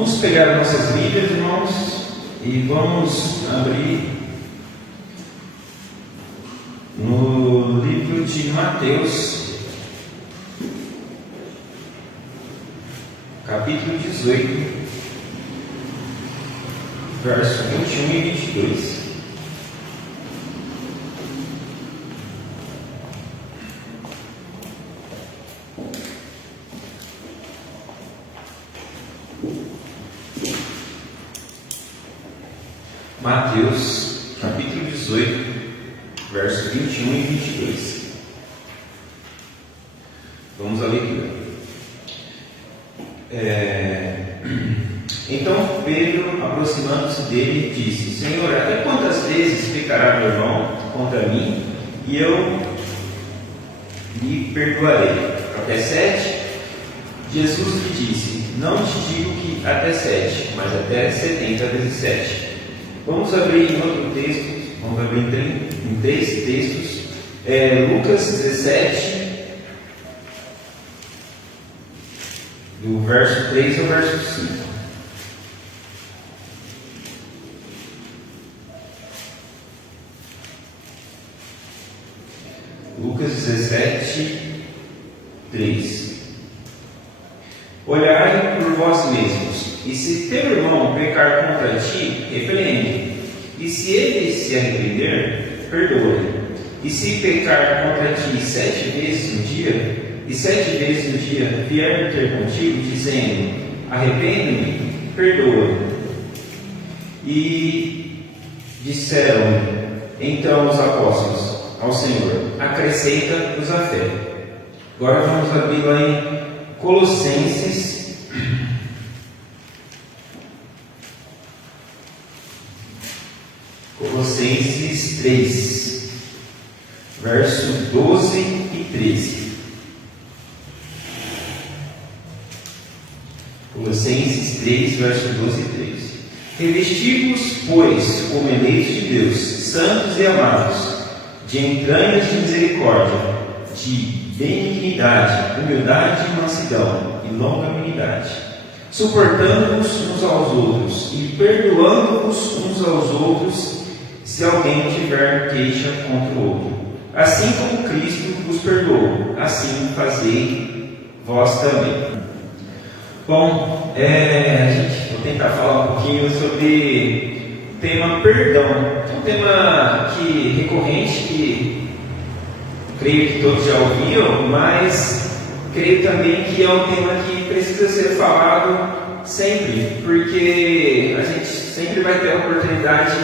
Vamos pegar nossas Bíblias, irmãos, e vamos abrir no livro de Mateus, capítulo 18, verso 21 e 22. Mateus, capítulo 18, versos 21 e 22. Vamos à leitura. Então Pedro, aproximando-se dele, disse: Senhor, até quantas vezes pecará meu irmão contra mim, e eu lhe perdoarei? Até 7? Jesus lhe disse: Não te digo que até 7, mas até 70 vezes 7. Vamos abrir em outro texto, vamos abrir em três textos. Lucas 17, do verso 3 ao verso 5. Lucas 17, 3. Olhai por vós mesmos, e se teu irmão pecar contra ti, repreende, e se ele se arrepender, perdoa-lhe. E se pecar contra ti 7 vezes no dia, e 7 vezes no dia vier ter contigo, dizendo: arrependo-me, perdoa-lhe. E disseram então os apóstolos ao Senhor: acrescenta-nos a fé. Agora vamos abrir lá em Colossenses, Colossenses 3, verso 12 e 13. Colossenses 3, verso 12 e 13. Revesti-vos, pois, como eleitos de Deus, santos e amados, de entranhas de misericórdia, de benignidade, humildade e mansidão e longanimidade, suportando-vos uns aos outros e perdoando-vos uns aos outros, se alguém tiver queixa contra o outro. Assim como Cristo vos perdoou, assim fazei vós também. Bom, vou tentar falar um pouquinho sobre o tema perdão. É um tema recorrente, que creio que todos já ouviram, mas creio também que é um tema que precisa ser falado sempre, porque a gente sempre vai ter a oportunidade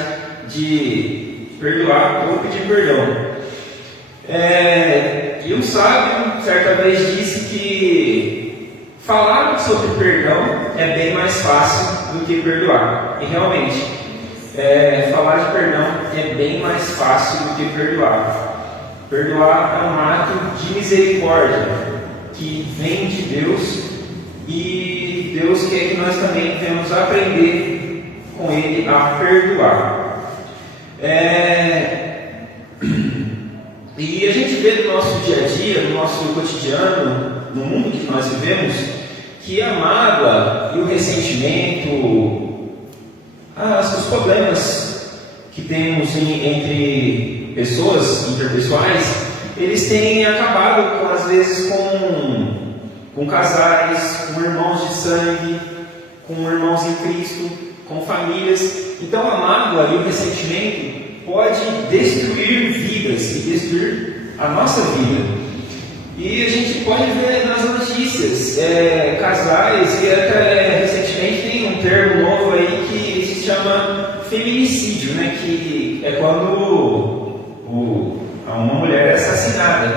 de perdoar ou pedir perdão. E um sábio certa vez disse que falar sobre perdão é bem mais fácil do que perdoar. E realmente, falar de perdão é bem mais fácil do que perdoar. Perdoar é um ato de misericórdia que vem de Deus, e Deus quer que nós também devemos aprender com Ele a perdoar. E a gente vê no nosso dia a dia, no nosso cotidiano, no mundo que nós vivemos, que a mágoa e o ressentimento, os problemas que temos entre pessoas interpessoais, eles têm acabado às vezes com casais, com irmãos de sangue, com irmãos em Cristo, com famílias. Então a mágoa e o ressentimento pode destruir vidas e destruir a nossa vida. E a gente pode ver nas notícias casais, e até recentemente tem um termo novo aí que se chama feminicídio, né? Que é quando uma mulher é assassinada.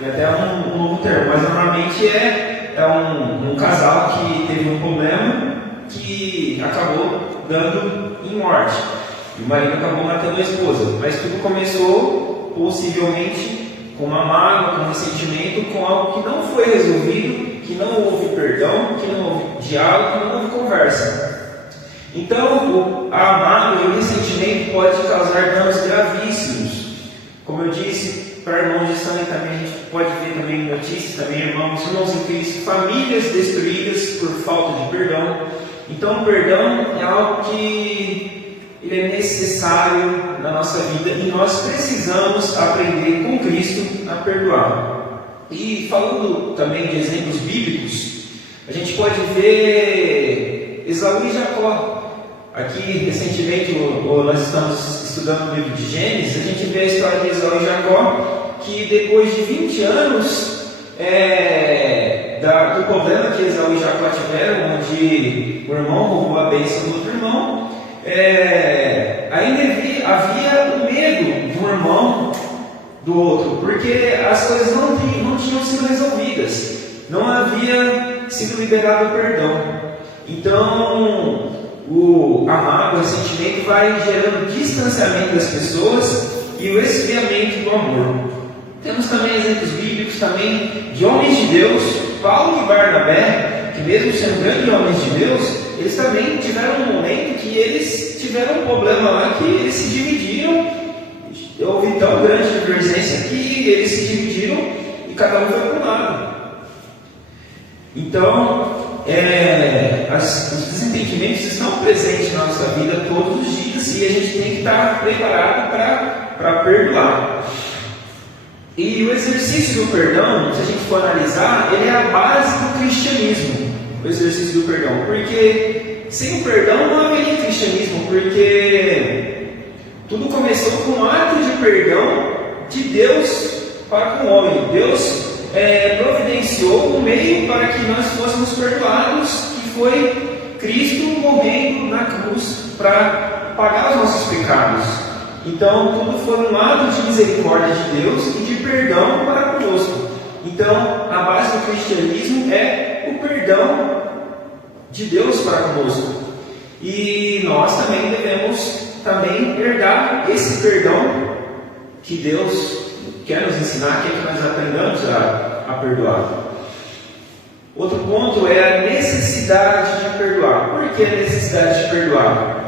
Tem até um novo termo, mas normalmente é um casal que teve um problema que acabou dando em morte. E o marido acabou matando a esposa. Mas tudo começou possivelmente com uma mágoa, com um ressentimento, com algo que não foi resolvido, que não houve perdão, que não houve diálogo, que não houve conversa. Então, a mágoa e o ressentimento pode causar danos gravíssimos. Como eu disse, para irmãos de sangue também a gente pode ver também notícias, também irmãos em Cristo, famílias destruídas por falta de perdão. Então o perdão é algo que ele é necessário na nossa vida e nós precisamos aprender com Cristo a perdoar. E falando também de exemplos bíblicos, a gente pode ver Esaú e Jacó. Aqui, recentemente, nós estamos estudando o livro de Gênesis, a gente vê a história de Esaú e Jacó, que depois de 20 anos do problema que Esaú e Jacó tiveram, onde o irmão roubou a bênção do outro irmão, ainda havia o medo do irmão do outro, porque as coisas não tinham sido resolvidas, não havia sido liberado o perdão. Então, a mágoa, o ressentimento vai gerando distanciamento das pessoas e o esfriamento do amor. Temos também exemplos bíblicos também de homens de Deus, Paulo e Barnabé, que mesmo sendo grandes homens de Deus, eles também tiveram um momento que eles tiveram um problema lá, que eles se dividiram. Houve tão grande divergência que eles se dividiram e cada um foi para um lado. Então, os desentendimentos estão presentes na nossa vida todos os dias e a gente tem que estar preparado para perdoar. E o exercício do perdão, se a gente for analisar, ele é a base do cristianismo, o exercício do perdão, porque sem o perdão não haveria cristianismo, porque tudo começou com um ato de perdão de Deus para com o homem. Deus providenciou um meio para que nós fôssemos perdoados, que foi Cristo morrendo na cruz para pagar os nossos pecados. Então, tudo foi um ato de misericórdia de Deus e de perdão para conosco. Então, a base do cristianismo é o perdão de Deus para conosco. E nós também devemos herdar esse perdão que Deus quer nos ensinar, quer que nós aprendamos a perdoar. Outro ponto é a necessidade de perdoar. Por que a necessidade de perdoar?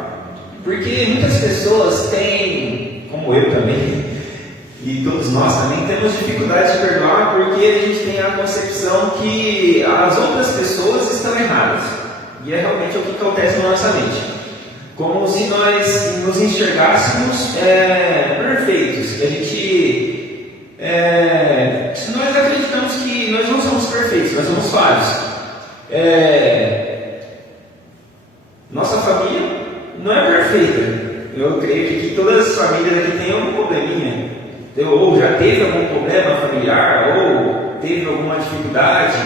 Porque muitas pessoas têm, como eu também, e todos nós também, temos dificuldade de perdoar porque a gente tem a concepção que as outras pessoas estão erradas. E é realmente o que acontece na nossa mente. Como se nós nos enxergássemos perfeitos. Que a gente, se nós acreditamos que nós não somos perfeitos, nós somos falhos. Nossa família não é perfeita. Eu creio que aqui todas as famílias aqui têm algum probleminha. Ou já teve algum problema familiar, ou teve alguma dificuldade,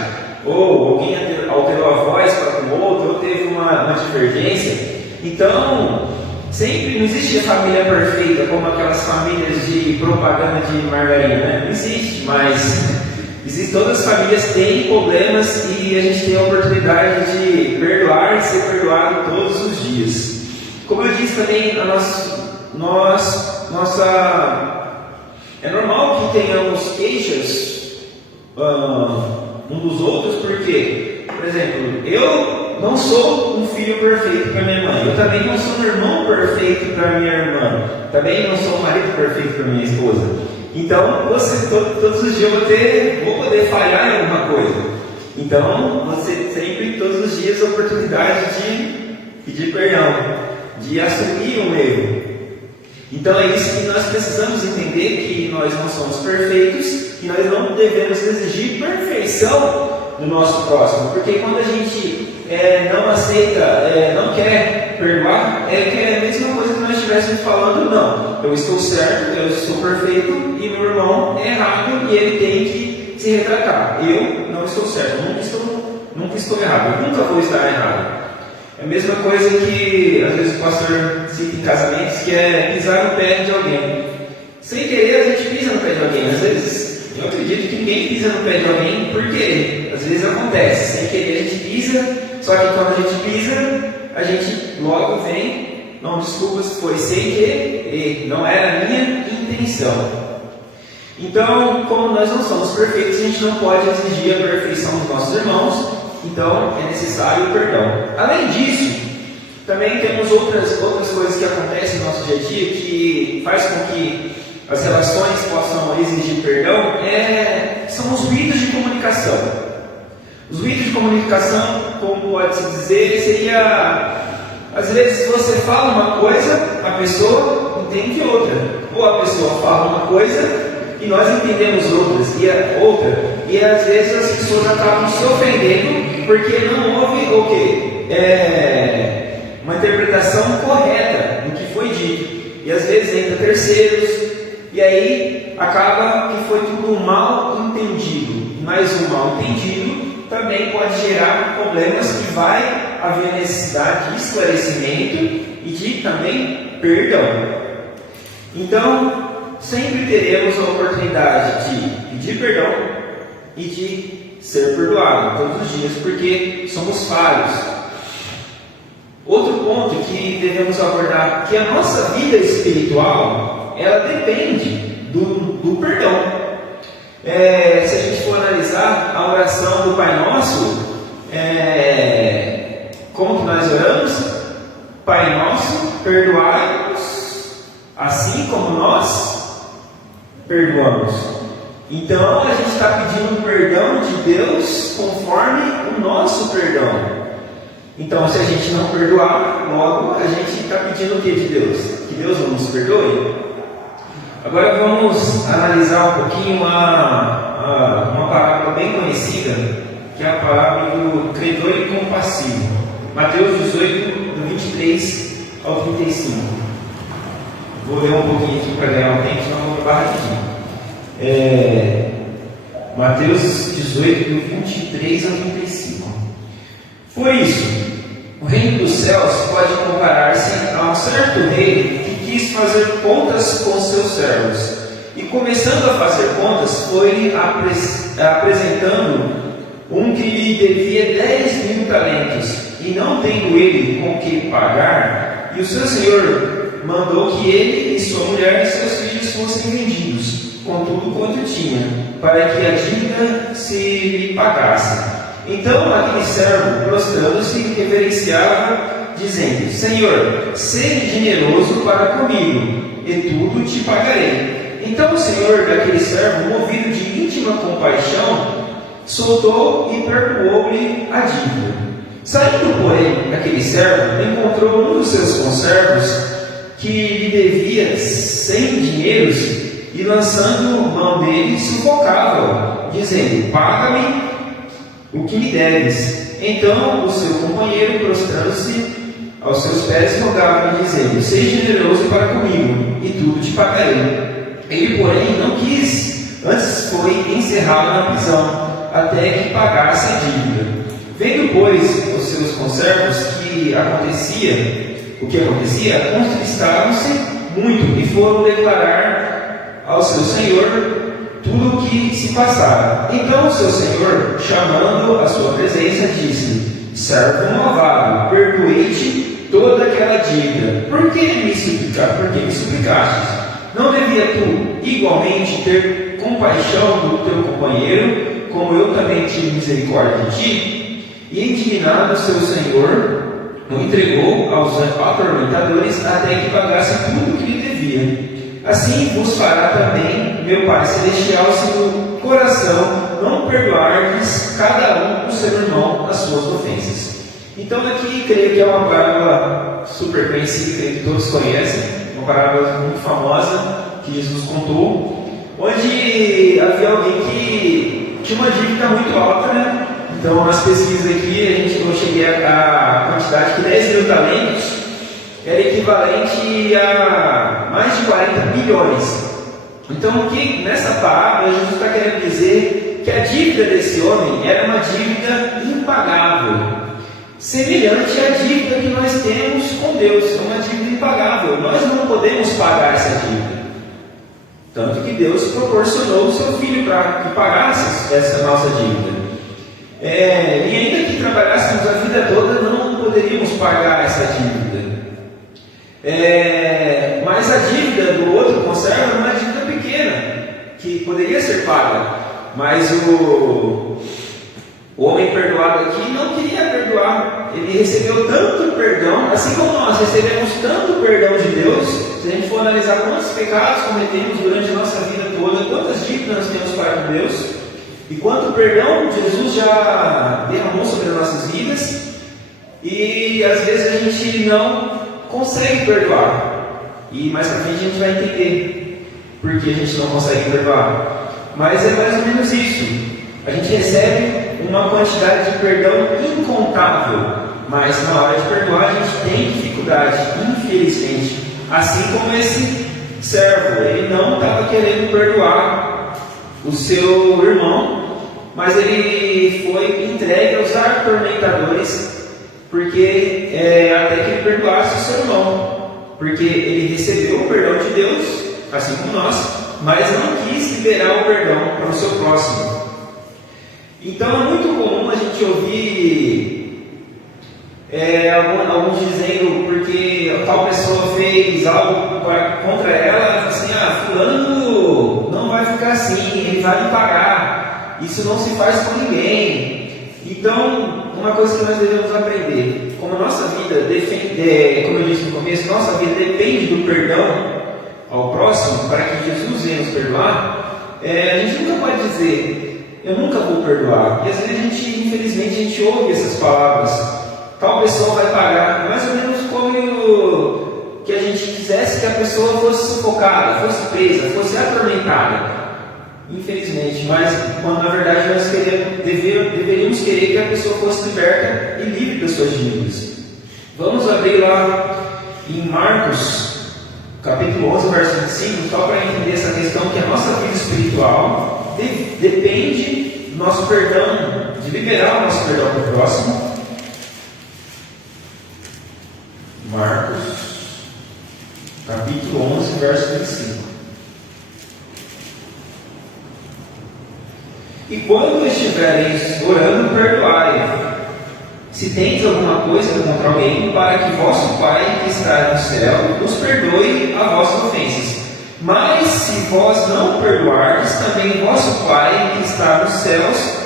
ou alguém alterou a voz para com o outro, ou teve uma divergência. Então, sempre não existe a família perfeita, como aquelas famílias de propaganda de margarina, né? Não existe, mas todas as famílias têm problemas e a gente tem a oportunidade de perdoar e ser perdoado todos os dias. Como eu disse também, é normal que tenhamos queixas um dos outros, porque, por exemplo, eu não sou um filho perfeito para minha mãe, eu também não sou um irmão perfeito para minha irmã, também não sou um marido perfeito para minha esposa. Então, todos os dias eu vou poder falhar em alguma coisa. Então, você sempre, todos os dias, a oportunidade de pedir perdão, de assumir um erro. Então é isso que nós precisamos entender, que nós não somos perfeitos e nós não devemos exigir perfeição no nosso próximo, porque quando a gente não aceita, não quer perdoar, é a mesma coisa que nós estivéssemos falando: não, eu estou certo, eu sou perfeito e meu irmão é errado e ele tem que se retratar. Eu não estou certo, nunca estou errado, eu nunca vou estar errado. É a mesma coisa que às vezes o pastor cita em casamentos, que é pisar no pé de alguém. Sem querer a gente pisa no pé de alguém. Às vezes eu acredito que ninguém pisa no pé de alguém por querer. Às vezes acontece, sem querer a gente pisa, só que quando a gente pisa, a gente logo vem: não, desculpa, foi sem querer, não era a minha intenção. Então, como nós não somos perfeitos, a gente não pode exigir a perfeição dos nossos irmãos. Então, é necessário o perdão. Além disso, também temos outras coisas que acontecem no nosso dia a dia que faz com que as relações possam exigir perdão. São os ruídos de comunicação. Os ruídos de comunicação, como pode-se dizer, seria, às vezes você fala uma coisa, a pessoa entende outra, ou a pessoa fala uma coisa e nós entendemos outra, e às vezes as pessoas acabam se ofendendo porque não houve o quê? Uma interpretação correta do que foi dito, e às vezes entra terceiros, e aí acaba que foi tudo mal entendido, mas o mal entendido também pode gerar problemas que vai haver necessidade de esclarecimento e de também perdão. Então, sempre teremos a oportunidade de pedir perdão e de ser perdoado todos os dias, porque somos falhos. Outro ponto que devemos abordar, que a nossa vida espiritual, ela depende do perdão. Se a gente for analisar a oração do Pai Nosso, como que nós oramos? Pai Nosso, perdoai-nos, assim como nós perdoamos. Então a gente está pedindo perdão de Deus conforme o nosso perdão. Então, se a gente não perdoar, logo a gente está pedindo o que de Deus? Que Deus não nos perdoe? Agora vamos analisar um pouquinho uma parábola bem conhecida, que é a parábola do credor incompassivo. Mateus 18, do 23 ao 35. Vou ler um pouquinho aqui para ganhar um tempo, senão eu vou levar rapidinho. Mateus 18, do 23 ao 35. Por isso, o reino dos céus pode comparar-se a um certo rei que quis fazer contas com seus servos. E começando a fazer contas, foi apresentando um que lhe devia 10.000 talentos. E não tendo ele com que pagar, e o seu senhor mandou que ele e sua mulher e seus filhos fossem vendidos, com tudo quanto tinha, para que a dívida se lhe pagasse. Então aquele servo, prostrando-se, reverenciava, dizendo: Senhor, seja generoso para comigo, e tudo te pagarei. Então o senhor daquele servo, movido de íntima compaixão, soltou e perdoou-lhe a dívida. Saindo, porém, aquele servo, encontrou um dos seus conservos que lhe devia 100 dinheiros, e lançando mão dele, sufocava-o, dizendo: Paga-me o que me deves. Então o seu companheiro, prostrando-se aos seus pés, rogava-lhe, dizendo: Seja generoso para comigo, e tudo te pagarei. Ele, porém, não quis, antes foi encerrado na prisão, até que pagasse a dívida. Vendo, pois, os seus conservos o que acontecia, contristaram-se muito e foram declarar ao seu senhor tudo o que se passara. Então o seu senhor, chamando à sua presença, disse: Servo malvado, perdoei-te toda aquela dívida. Por que me suplicaste? Não devia tu igualmente ter compaixão do teu companheiro, como eu também tive misericórdia de ti? E indignado seu senhor, o entregou aos atormentadores até que pagasse tudo o que lhe devia. Assim vos fará também meu Pai Celestial, se no coração não perdoardes cada um o seu irmão as suas ofensas. Então aqui creio que é uma parábola super conhecida, creio que todos conhecem, uma parábola muito famosa que Jesus contou, onde havia alguém que tinha uma dívida muito alta, né? Então, nas pesquisas aqui, eu cheguei à quantidade que 10.000 talentos era equivalente a mais de 40 bilhões. Então, aqui nessa parábola, Jesus está querendo dizer que a dívida desse homem era uma dívida impagável, semelhante à dívida que nós temos com Deus, é uma dívida impagável. Nós não podemos pagar essa dívida. Tanto que Deus proporcionou o seu Filho para que pagasse essa nossa dívida. E ainda que trabalhássemos a vida toda, não poderíamos pagar essa dívida. Mas a dívida do outro conserva era uma dívida pequena, que poderia ser paga. Mas o homem perdoado aqui não queria perdoar. Ele recebeu tanto perdão, assim como nós recebemos tanto perdão de Deus. Se a gente for analisar quantos pecados cometemos durante a nossa vida toda, quantas dívidas nós temos para com Deus, E quanto ao perdão, Jesus já derramou sobre as nossas vidas, e às vezes a gente não consegue perdoar. E mais pra frente a gente vai entender por que a gente não consegue perdoar. Mas é mais ou menos isso. A gente recebe uma quantidade de perdão incontável, mas na hora de perdoar a gente tem dificuldade, infelizmente. Assim como esse servo, ele não estava querendo perdoar o seu irmão, mas ele foi entregue aos atormentadores, porque até que ele perdoasse o seu irmão, porque ele recebeu o perdão de Deus, assim como nós, mas não quis liberar o perdão para o seu próximo. Então é muito comum a gente ouvir alguns dizendo porque tal pessoa fez algo contra ela, assim, fulano não vai ficar assim, ele vai me pagar, isso não se faz com ninguém. Então, uma coisa que nós devemos aprender, como a nossa vida como eu disse no começo, nossa vida depende do perdão ao próximo, para que Jesus venha nos perdoar, a gente nunca pode dizer, eu nunca vou perdoar. E às vezes infelizmente, a gente ouve essas palavras, tal pessoa vai pagar, mais ou menos como que a gente quisesse que a pessoa fosse sufocada, fosse presa, fosse atormentada. Infelizmente, mas quando na verdade nós deveríamos querer que a pessoa fosse liberta e livre das suas dívidas. Vamos abrir lá em Marcos, capítulo 11, verso 25, só para entender essa questão que a nossa vida espiritual depende do nosso perdão, de liberar o nosso perdão para o próximo. Marcos, capítulo 11, verso 25. E quando estivereis orando, perdoai, se tendes alguma coisa contra alguém, para que vosso Pai que está no céu os perdoe as vossas ofensas. Mas se vós não perdoardes, também vosso Pai que está nos céus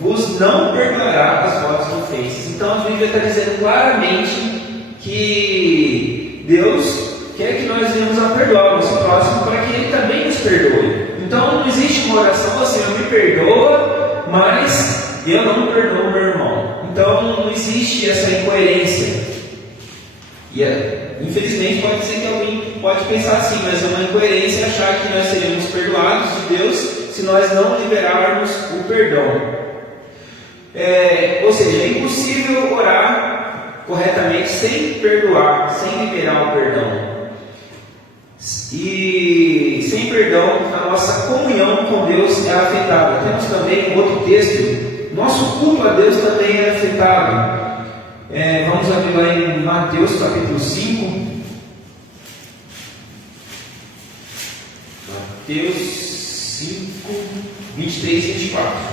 vos não perdoará as vossas ofensas. Então a Bíblia está dizendo claramente que Deus quer que nós venhamos a perdoar o nosso próximo para que Ele também nos perdoe. Então não existe uma oração assim, eu me perdoa, mas eu não perdoo meu irmão. Então não existe essa incoerência. E infelizmente pode ser que alguém pode pensar assim, mas é uma incoerência achar que nós seremos perdoados de Deus se nós não liberarmos o perdão. Ou seja, é impossível orar corretamente sem perdoar, sem liberar o perdão. E sem perdão, a nossa comunhão com Deus é afetada. Temos também outro texto, nosso culto a Deus também é afetado. Vamos abrir lá em Mateus capítulo 5. Mateus 5, 23 e 24.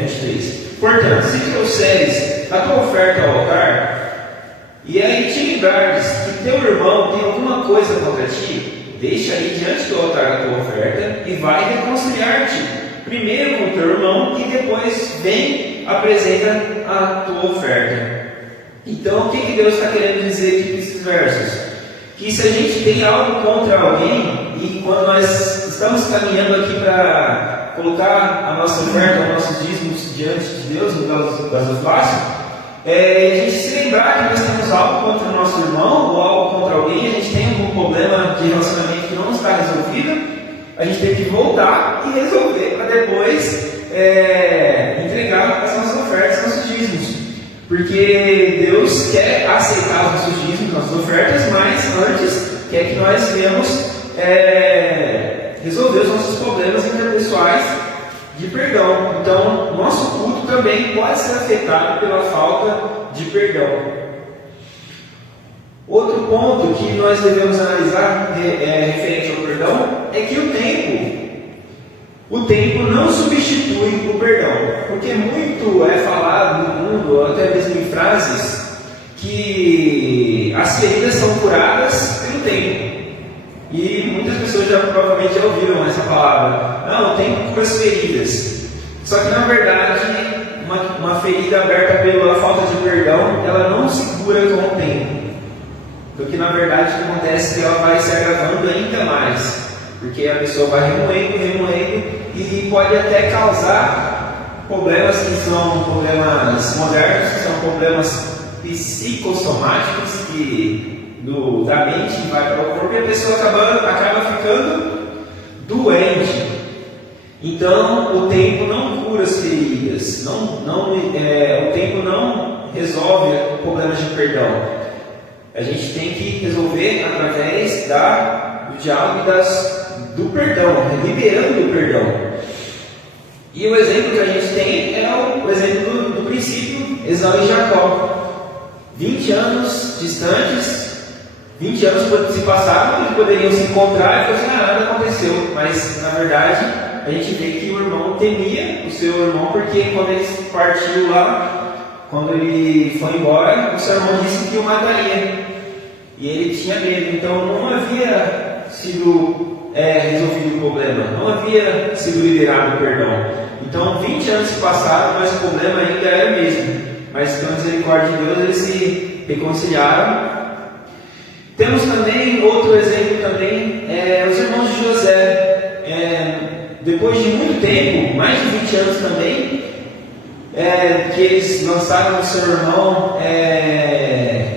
23. Portanto, se trouxeres a tua oferta ao altar, e aí te lembrares que teu irmão tem alguma coisa contra ti, deixa aí diante do altar a tua oferta e vai reconciliar-te, primeiro com o teu irmão, e depois vem, apresenta a tua oferta. Então, o que Deus está querendo dizer aqui nesses versos? Que se a gente tem algo contra alguém, e quando nós estamos caminhando aqui para colocar a nossa oferta, os nossos dízimos diante de Deus, no gasofilácio, a gente se lembrar que nós temos algo contra o nosso irmão, ou algo contra alguém, a gente tem algum problema de relacionamento que não está resolvido, a gente tem que voltar e resolver, para depois entregar as nossas ofertas, nossos dízimos. Porque Deus quer aceitar os nossos dízimos, nossas ofertas, mas antes quer que nós venhamos resolver os nossos problemas interpessoais de perdão. Então, nosso culto também pode ser afetado pela falta de perdão. Outro ponto que nós devemos analisar referente ao perdão é que o tempo não substitui o perdão, porque muito é falado no mundo, até mesmo em frases, que as feridas são curadas pelo tempo. E muitas pessoas provavelmente já ouviram essa palavra. Não, o tempo cura as feridas. Só que na verdade, uma ferida aberta pela falta de perdão, ela não se cura com o tempo. do que na verdade o que acontece é que ela vai se agravando ainda mais, porque a pessoa vai remoendo e pode até causar problemas que são problemas modernos, que são problemas psicossomáticos da mente vai para o corpo e a pessoa acaba ficando doente. Então o tempo não cura as feridas, o tempo não resolve problemas de perdão. A gente tem que resolver através do diálogo e do perdão, liberando o perdão. E o exemplo que a gente tem é o exemplo do princípio Esaú e Jacó. 20 anos distantes, 20 anos se passaram, eles poderiam se encontrar e falar assim, nada aconteceu. Mas na verdade a gente vê que o irmão temia o seu irmão, porque quando ele partiu lá, quando ele foi embora, o seu irmão disse que o mataria. E ele tinha medo, então não havia sido resolvido o problema, não havia sido liberado o perdão. Então 20 anos se passaram, mas o problema ainda era o mesmo. Mas pela misericórdia de Deus eles se reconciliaram. Temos também outro exemplo também, os irmãos de José. Depois de muito tempo, mais de 20 anos também, que eles lançaram o seu irmão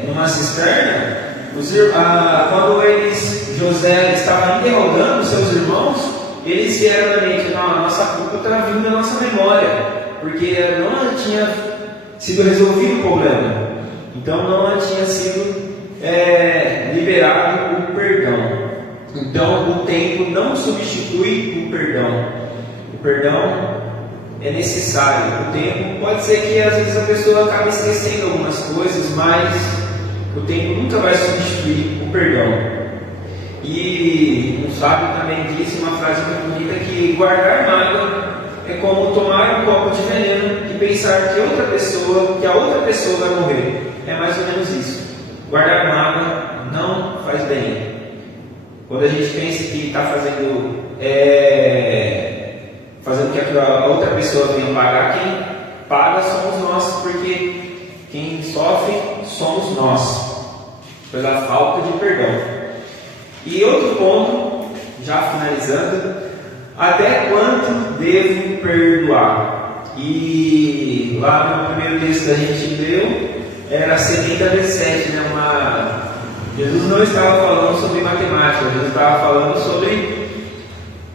numa cisterna, quando José estava interrogando seus irmãos, eles vieram na mente, não, a nossa culpa está vindo da nossa memória, porque não tinha sido resolvido o problema, então não tinha sido liberado o perdão. Então o tempo não substitui o perdão. O perdão é necessário. O tempo pode ser que às vezes a pessoa acabe esquecendo algumas coisas, mas o tempo nunca vai substituir o perdão. E um sábio também disse uma frase muito bonita, que guardar mágoa é como tomar um copo de veneno e pensar que a outra pessoa vai morrer. É mais ou menos isso. Guardar mágoa não faz bem. Quando a gente pensa que está fazendo que a outra pessoa venha pagar, quem paga somos nós, porque quem sofre somos nós, pela falta de perdão. E outro ponto, já finalizando, até quanto devo perdoar? E lá no primeiro texto que a gente leu, era 70 vezes 7, né? Jesus não estava falando sobre matemática, Jesus estava falando sobre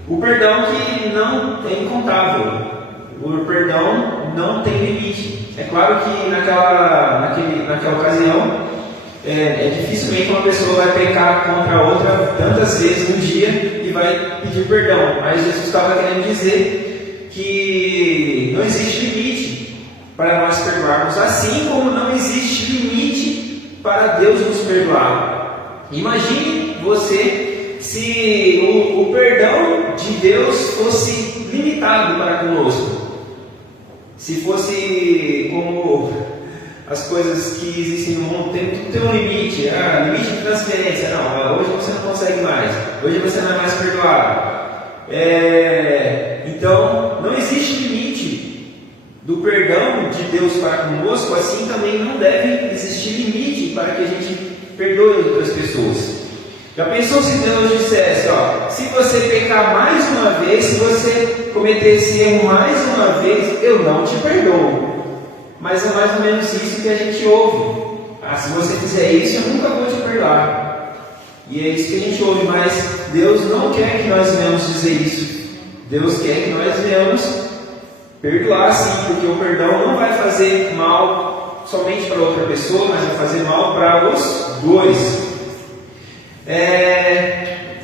o perdão que não é incontável. O perdão não tem limite. É claro que naquela ocasião, dificilmente uma pessoa vai pecar contra a outra tantas vezes no dia e vai pedir perdão. Mas Jesus estava querendo dizer que não existe limite para nós perdoarmos, assim como não existe limite para Deus nos perdoar. Imagine você se o perdão de Deus fosse limitado para conosco. Se fosse como as coisas que existem no mundo, tudo tem um limite, limite de transferência. Não, hoje você não consegue mais, hoje você não é mais perdoado. Então, não existe limite do perdão de Deus para conosco, assim também não deve existir limite para que a gente perdoe outras pessoas. Já pensou se Deus dissesse, se você pecar mais uma vez, se você cometer esse erro mais uma vez, eu não te perdoo. Mas é mais ou menos isso que a gente ouve. Se você fizer isso, eu nunca vou te perdoar. E é isso que a gente ouve, mas Deus não quer que nós venhamos dizer isso. Deus quer que nós venhamos perdoar sim, porque o perdão não vai fazer mal somente para outra pessoa, mas vai fazer mal para os dois.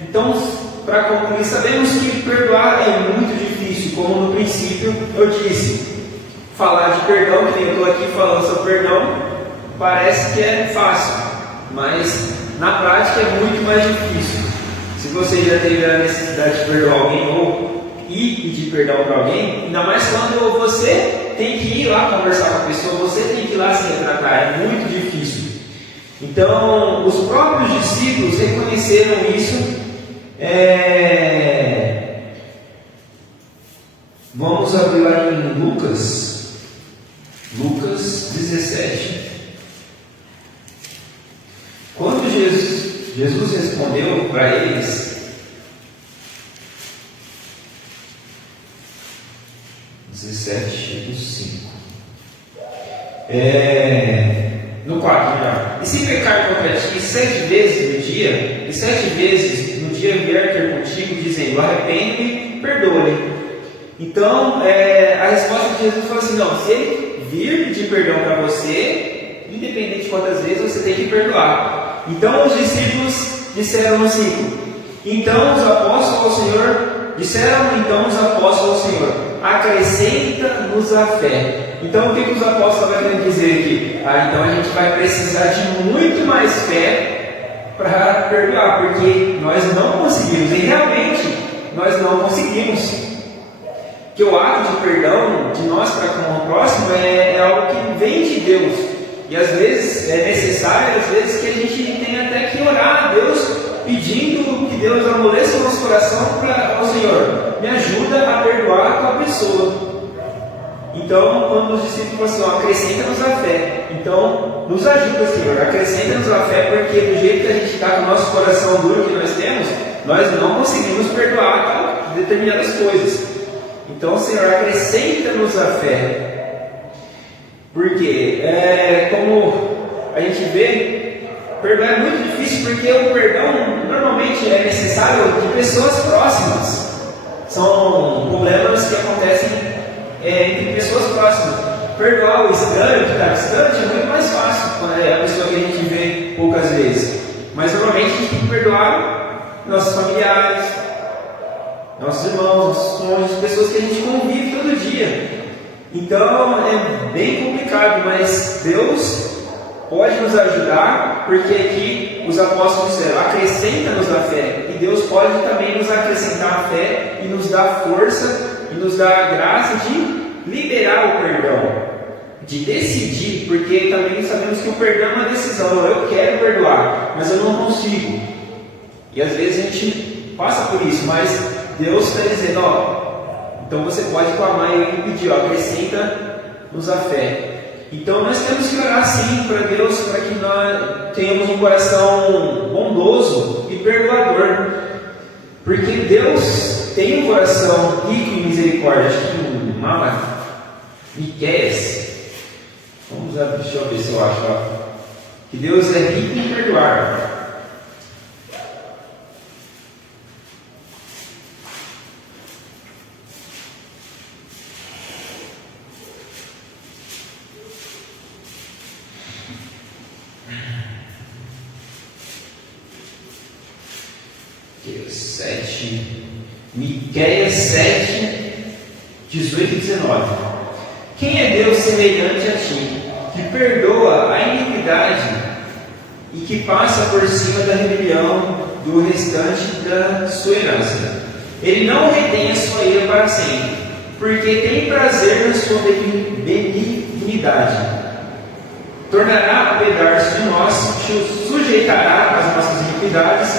Então, para concluir, sabemos que perdoar é muito difícil, como no princípio eu disse. Falar de perdão, que eu estou aqui falando sobre perdão, parece que é fácil, mas na prática é muito mais difícil. Se você já teve a necessidade de perdoar alguém ou ir pedir perdão para alguém, ainda mais quando você tem que ir lá conversar com a pessoa, você tem que ir lá se retratar, é muito difícil. Então, os próprios discípulos reconheceram isso. Vamos abrir lá em Lucas 17. Quando Jesus Jesus respondeu para eles, 17:5. No 4, já. E se pecar contra ti 7 vezes no dia, e 7 vezes no dia vier ter contigo, dizendo, arrepende-me, perdoa-lhe. Então, a resposta de Jesus foi assim, não, se ele vir pedir perdão para você, independente de quantas vezes, você tem que perdoar. Então, os discípulos disseram no 5, então os apóstolos ao Senhor, acrescenta-nos a fé. Então, o que os apóstolos estão querendo dizer aqui? Então a gente vai precisar de muito mais fé para perdoar, porque nós não conseguimos, e realmente nós não conseguimos. Que o ato de perdão de nós para com o próximo é algo que vem de Deus, e às vezes é necessário, às vezes que a gente tem até que orar a Deus, pedindo que Deus amoleça o nosso coração para o Senhor, me ajuda a perdoar a tua pessoa. Então, quando os discípulos falam assim, acrescenta-nos a fé, então nos ajuda, Senhor, acrescenta-nos a fé, porque do jeito que a gente está com o nosso coração duro que nós temos, nós não conseguimos perdoar determinadas coisas. Então, Senhor, acrescenta-nos a fé, porque como a gente vê, perdoar é muito difícil, porque o perdão normalmente é necessário de pessoas próximas. São problemas que acontecem entre pessoas próximas. Perdoar o estranho que está distante é muito mais fácil quando é a pessoa que a gente vê poucas vezes. Mas normalmente a gente tem que perdoar nossos familiares, nossos irmãos, nossos cônjuges, pessoas que a gente convive todo dia. Então é bem complicado, mas Deus pode nos ajudar, porque aqui os apóstolos disseram, acrescenta-nos a fé, e Deus pode também nos acrescentar a fé e nos dar força e nos dar a graça de liberar o perdão, de decidir, porque também sabemos que o perdão é uma decisão. Eu quero perdoar, mas eu não consigo, e às vezes a gente passa por isso, mas Deus está dizendo, então você pode clamar e pedir, acrescenta-nos a fé. Então nós temos que orar sim para Deus, para que nós tenhamos um coração bondoso e perdoador, porque Deus tem um coração rico em misericórdia. Acho que Miqueias, deixa eu ver se eu acho, que Deus é rico em perdoar. Miqueias 7, 18 e 19. Quem é Deus semelhante a ti, que perdoa a iniquidade e que passa por cima da rebelião do restante da sua herança? Ele não retém a sua ira para sempre, porque tem prazer na sua benignidade. Tornará a pedaço de nós, sujeitará as nossas iniquidades,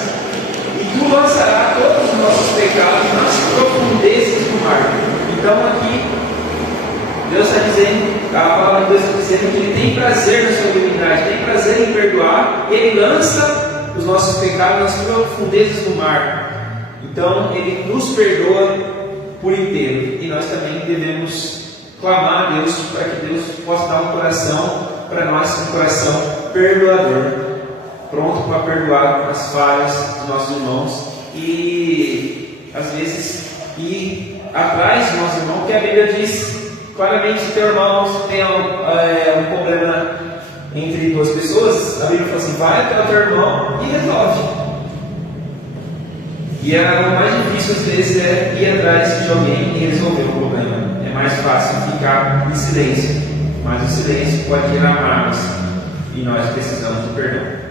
e tu lançarás todos os nossos pecados nas profundezas do mar. Então aqui, Deus está dizendo, a palavra de Deus está dizendo que Ele tem prazer na sua benignidade, tem prazer em perdoar, e Ele lança os nossos pecados nas profundezas do mar. Então Ele nos perdoa por inteiro, e nós também devemos clamar a Deus para que Deus possa dar um coração para nós, um coração perdoador, pronto para perdoar as falhas dos nossos irmãos, e às vezes ir atrás do nosso irmão, que a Bíblia diz claramente que teu irmão tem um problema entre duas pessoas, a Bíblia fala assim, vai até o teu irmão e resolve. E o mais difícil às vezes é ir atrás de alguém e resolver o problema. É mais fácil ficar em silêncio, mas o silêncio pode gerar mágoas, e nós precisamos de perdão.